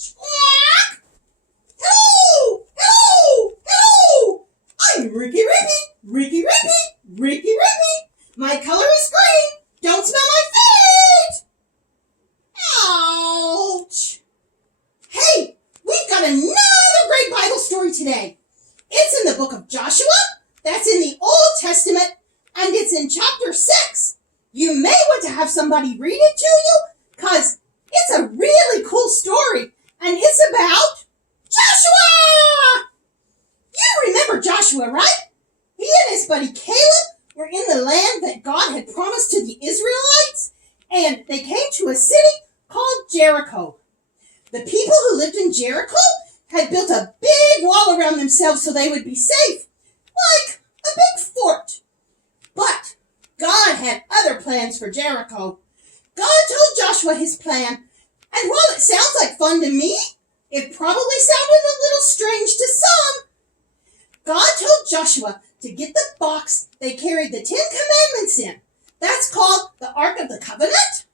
Squawk! Hello! Hello! Hello! I'm Ricky Rippy! Ricky Rippy! My color is green! Don't smell my feet! Ouch! Hey, we've got another great Bible story today. It's in the book of Joshua. That's in the Old Testament, and it's in chapter 6. You may want to have somebody read it to you, because it's a really cool story, and it's about Joshua! You remember Joshua, right? He and his buddy Caleb were in the land that God had promised to the Israelites, and they came to a city called Jericho. The people who lived in Jericho had built a big wall around themselves so they would be safe, like a big fort. But God had other plans for Jericho. God told Joshua his plan, and while it sounds like fun to me, it probably sounded a little strange to some. God told Joshua to get the box they carried the 10 Commandments in. That's called the Ark of the Covenant.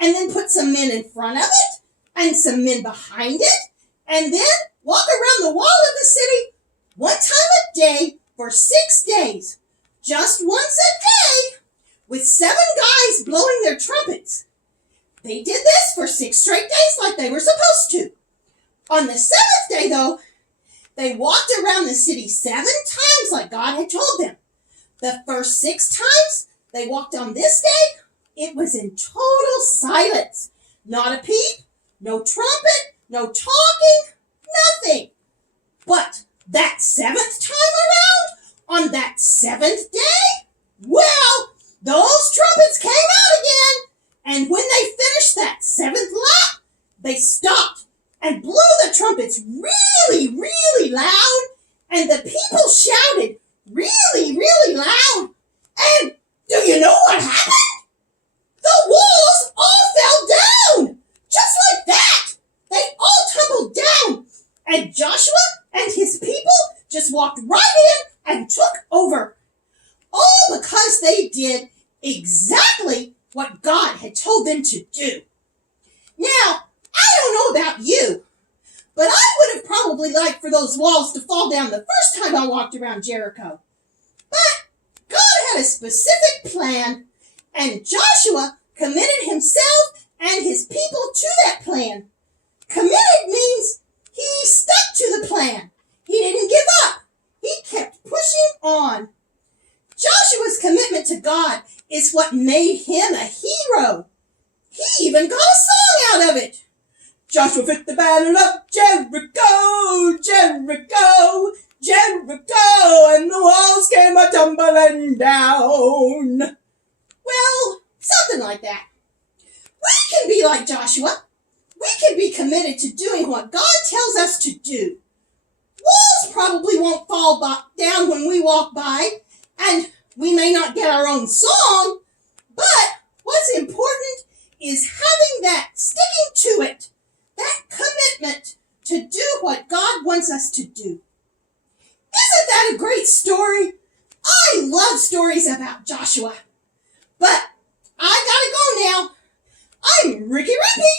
And then put some men in front of it and some men behind it. And then walk around the wall of the city one time a day for 6 days. Just once a day with 7 guys blowing their trumpets. They did this for 6 straight days like they were supposed to. On the 7th day, though, they walked around the city 7 times like God had told them. The first 6 times they walked on this day, it was in total silence. Not a peep, no trumpet, no talking, nothing. But that 7th time around, on that 7th day, well, those trumpets came out again. And when they finished that 7th lap, they stopped and blew the trumpets really, really loud, and the people shouted really, really loud. And do you know what happened? The walls all fell down, just like that. They all tumbled down, and Joshua and his people just walked right in and took over. All because they did exactly what God had told them to do. Now, I don't know about you, but I would have probably liked for those walls to fall down the first time I walked around Jericho. But God had a specific plan, and Joshua committed himself and his people to that plan. Committed means he stuck to the plan. He didn't give up. He kept pushing on. Joshua's commitment to God is what made him a hero. He even got a song out of it. Joshua fit the battle of Jericho, Jericho, Jericho, and the walls came a-tumbling down. Well, something like that. We can be like Joshua. We can be committed to doing what God tells us to do. Walls probably won't fall down when we walk by, and we may not get our own song, but what's important is having that, sticking to it, that commitment to do what God wants us to do. Isn't that a great story? I love stories about Joshua. But I gotta go now. I'm Ricky Rippy.